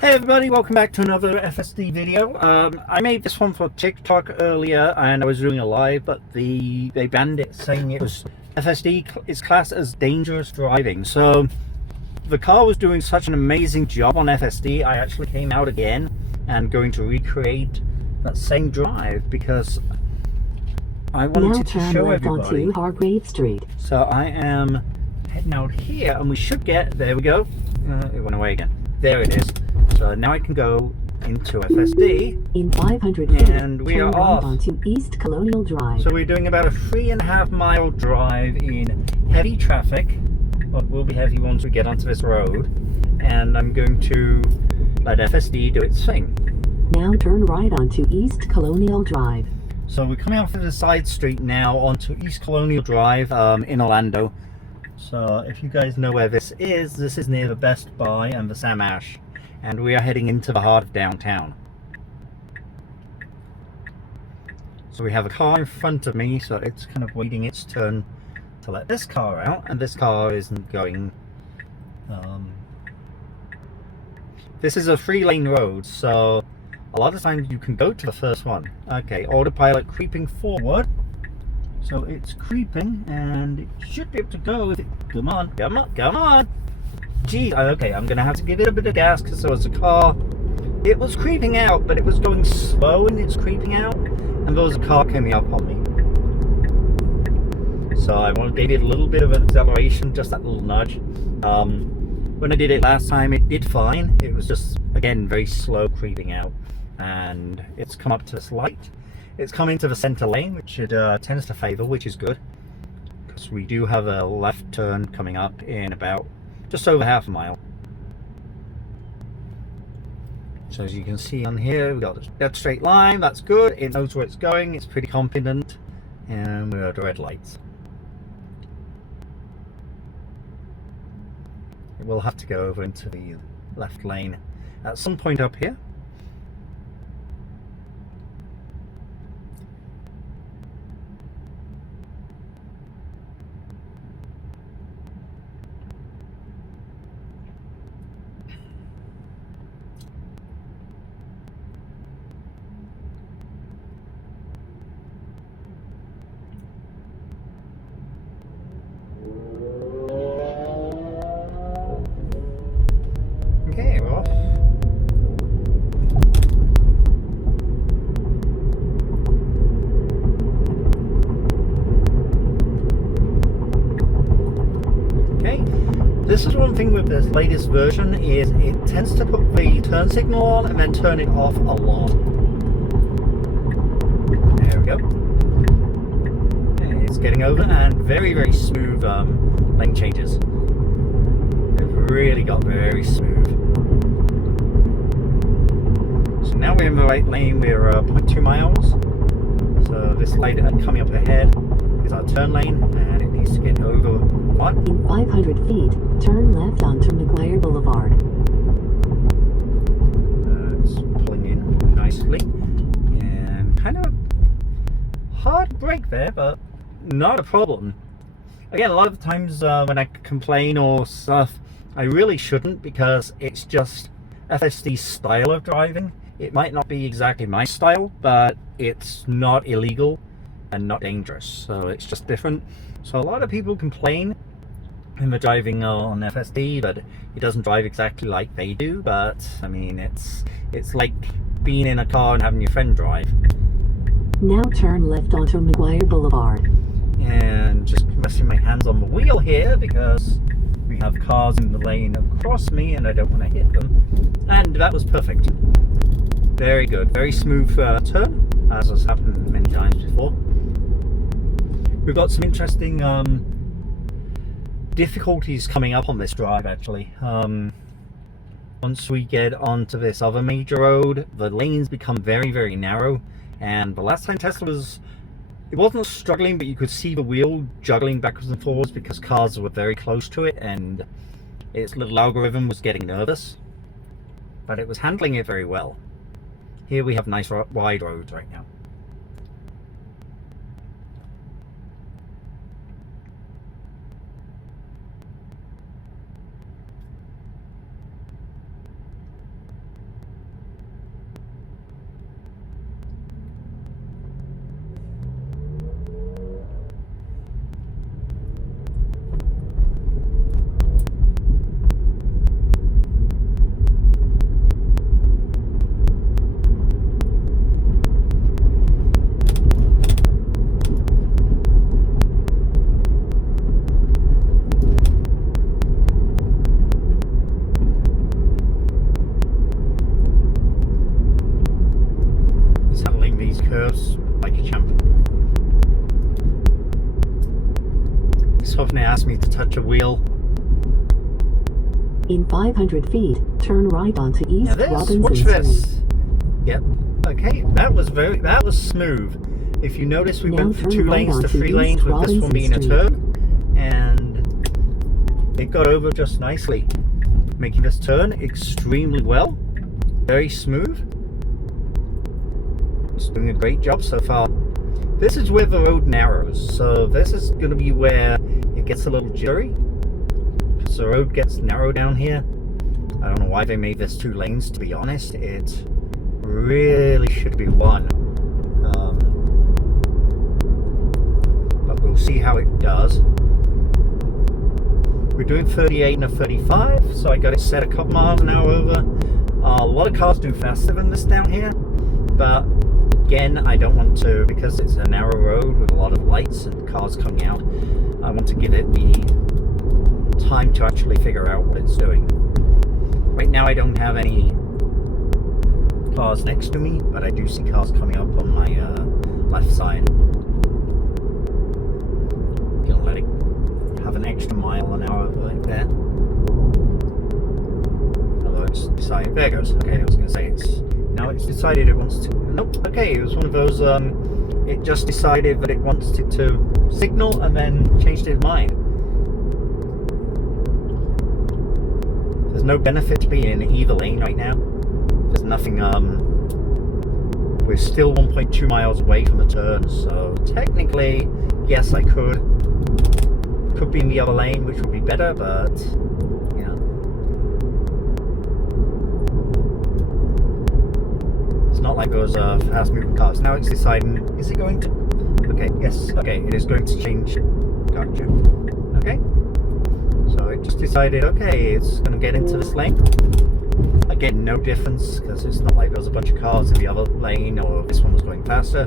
Hey everybody, welcome back to another FSD video. I made this one for TikTok earlier and I was doing a live, but they banned it saying it was FSD is classed as dangerous driving. So the car was doing such an amazing job on FSD, I actually came out again and going to recreate that same drive because I wanted to show everybody. Onto Hargrave Street. So I am heading out here and we should get, there we go, it went away again. There it is. So now I can go into FSD. In 500 feet, and we are off onto East Colonial Drive. So we're doing about a 3.5 mile drive in heavy traffic. Well, it will be heavy once we get onto this road. And I'm going to let FSD do its thing. Now turn right onto East Colonial Drive. So we're coming off of the side street now onto East Colonial Drive in Orlando. So if you guys know where this is near the Best Buy and the Sam Ash. And we are heading into the heart of downtown. So we have a car in front of me, so it's kind of waiting its turn to let this car out, and this car isn't going. This is a 3-lane road, so a lot of times you can go to the first one. Okay, autopilot creeping forward. So it's creeping, and it should be able to go with it. Come on, come on, come on! Gee, okay, I'm gonna have to give it a bit of gas because there was a car. It was creeping out, but it was going slow in its creeping out, and there was a car coming up on me. So I gave it a little bit of an acceleration, just that little nudge. When I did it last time, it did fine. It was just, again, very slow creeping out, and it's come up to this light. It's come into the center lane, which it tends to favor, which is good, because we do have a left turn coming up in about just over half a mile. So as you can see on here, we've got a dead straight line. That's good. It knows where it's going. It's pretty confident. And we're at the red lights. It will have to go over into the left lane at some point up here. Okay, we're off. Okay, this is one thing with this latest version is it tends to put the turn signal on and then turn it off a lot. There we go. Okay, it's getting over and very, very smooth lane changes. They've really got very smooth. So now we're in the right lane, we're 0.2 miles. So this light coming up ahead is our turn lane and it needs to get over 1. In 500 feet, turn left onto McGuire Boulevard. It's pulling in nicely. And kind of hard brake there, but not a problem. Again, a lot of the times when I complain or stuff, I really shouldn't because it's just FSD's style of driving. It might not be exactly my style, but it's not illegal and not dangerous, so it's just different. So a lot of people complain when they're driving on FSD that it doesn't drive exactly like they do, but I mean it's like being in a car and having your friend drive. Now turn left onto McGuire Boulevard. And just resting my hands on the wheel here because we have cars in the lane across me and I don't want to hit them. And that was perfect. Very good, very smooth turn, as has happened many times before. We've got some interesting difficulties coming up on this drive actually. Once we get onto this other major road, the lanes become very, very narrow. And the last time Tesla it wasn't struggling, but you could see the wheel juggling backwards and forwards because cars were very close to it and its little algorithm was getting nervous. But it was handling it very well. Here we have nice wide roads right now. asked me to touch a wheel. In 500 feet, turn right onto East Robinson watch Street. this. Yep. Okay, that was smooth. If you notice, we Now went from turn 2 right lanes to onto 3 East lanes with this one Robinson being a Street. turn, and it got over just nicely, making this turn extremely well. Very smooth. It's doing a great job so far. This is where the road narrows, so this is going to be where it gets a little jittery. So the road gets narrow down here. I don't know why they made this 2 lanes, to be honest. It really should be 1. But we'll see how it does. We're doing 38 and a 35, so I got it set a couple miles an hour over. A lot of cars do faster than this down here, but again, I don't want to, because it's a narrow road with a lot of lights and cars coming out, I want to give it the time to actually figure out what it's doing. Right now I don't have any cars next to me, but I do see cars coming up on my left side. Gonna let it have an extra mile an hour like that. Although it's decided, there it goes. Okay, I was gonna say now it's decided it wants to, nope, okay, it was one of those, it just decided that it wants it to signal and then changed its mind. There's no benefit to being in either lane right now. There's nothing, we're still 1.2 miles away from the turn, so technically, yes, I could be in the other lane, which would be better, but, you know. It's not like those fast moving cars. Now it's deciding, is it going to, okay, yes, okay, it is going to change, gotcha, okay. So it just decided, okay, it's going to get into this lane. Again, no difference, because it's not like there was a bunch of cars in the other lane or this one was going faster.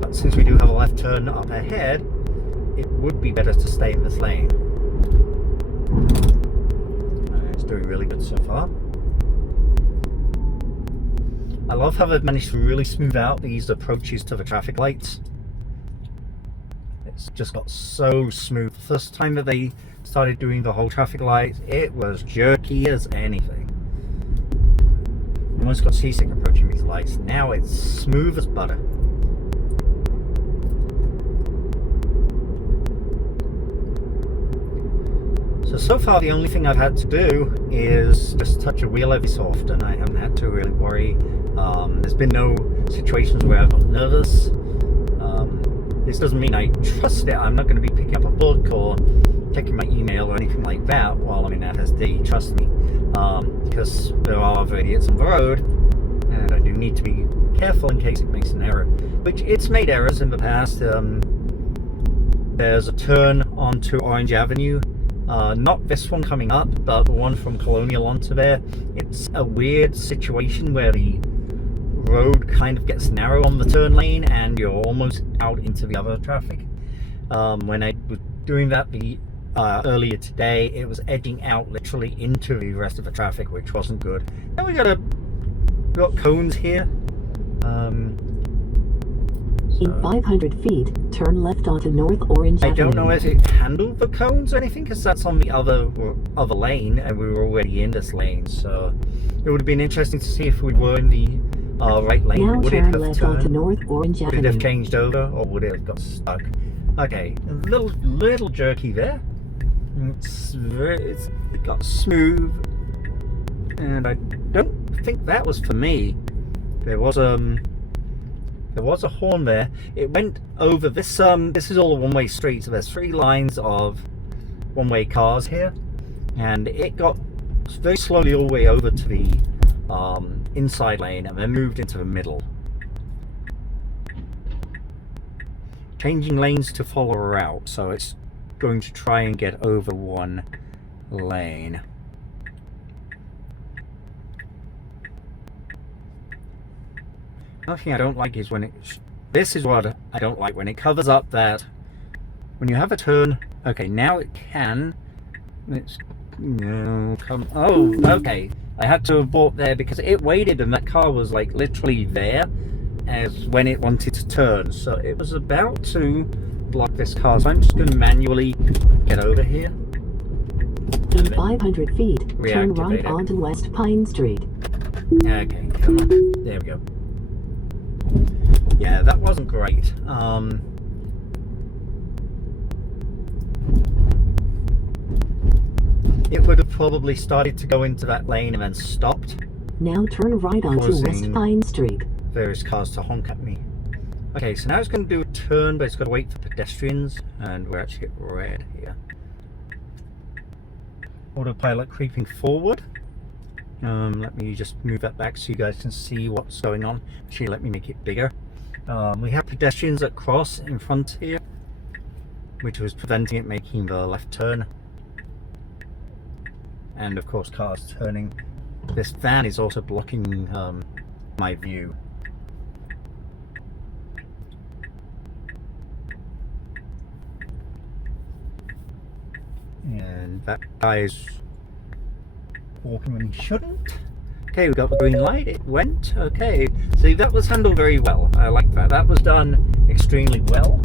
But since we do have a left turn up ahead, it would be better to stay in this lane. It's doing really good so far. I love how they've managed to really smooth out these approaches to the traffic lights. It's just got so smooth. The first time that they started doing the whole traffic lights, it was jerky as anything. Almost got seasick approaching these lights. Now it's smooth as butter. So far the only thing I've had to do is just touch a wheel every so often. I haven't had to really worry. There's been no situations where I've got nervous. This doesn't mean I trust it. I'm not going to be picking up a book or checking my email or anything like that while I'm in FSD, trust me. Because there are other idiots on the road, and I do need to be careful in case it makes an error. Which it's made errors in the past. There's a turn onto Orange Avenue. Not this one coming up, but the one from Colonial onto there. It's a weird situation where the road kind of gets narrow on the turn lane and you're almost out into the other traffic. When I was doing that earlier today, it was edging out literally into the rest of the traffic, which wasn't good. Then we got cones here. In 500 feet, turn left onto North Orange Avenue. I don't know if it handled the cones or anything, because that's on the other lane, and we were already in this lane. So it would have been interesting to see if we were in the right lane. Now would it turn have left turned? onto North Orange Would it Avenue. have changed over, or would it have got stuck? Okay, a little jerky there. It's got smooth, and I don't think that was for me. There was a horn there. It went over this. This is all a one-way street, so there's 3 lines of one-way cars here, and it got very slowly all the way over to the inside lane, and then moved into the middle, changing lanes to follow a route. So it's going to try and get over one lane. Another thing I don't like is when this is what I don't like, when it covers up that when you have a turn. Okay, now it can. Oh, okay. I had to abort there because it waited and that car was like literally there as when it wanted to turn. So it was about to block this car, so I'm just going to manually get over here. In 500 feet, turn Reactivate right it. onto West Pine Street. Okay, come on. There we go. Yeah, that wasn't great. It would have probably started to go into that lane and then stopped. Now turn right onto West Causing Pine Street. various cars to honk at me. Okay, so now it's going to do a turn, but it's got to wait for pedestrians, and we're actually at red here. Autopilot creeping forward. Let me just move that back so you guys can see what's going on. Actually, let me make it bigger. We have pedestrians that cross in front here, which was preventing it making the left turn. And of course, cars turning. This van is also blocking my view. And that guy is walking when he shouldn't. Okay, we got the green light, it went. Okay, see, that was handled very well. I like that. That was done extremely well.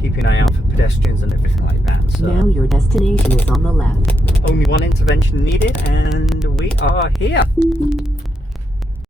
Keep an eye out for pedestrians and everything like that. So Now your destination is on the left. only one intervention needed, and we are here.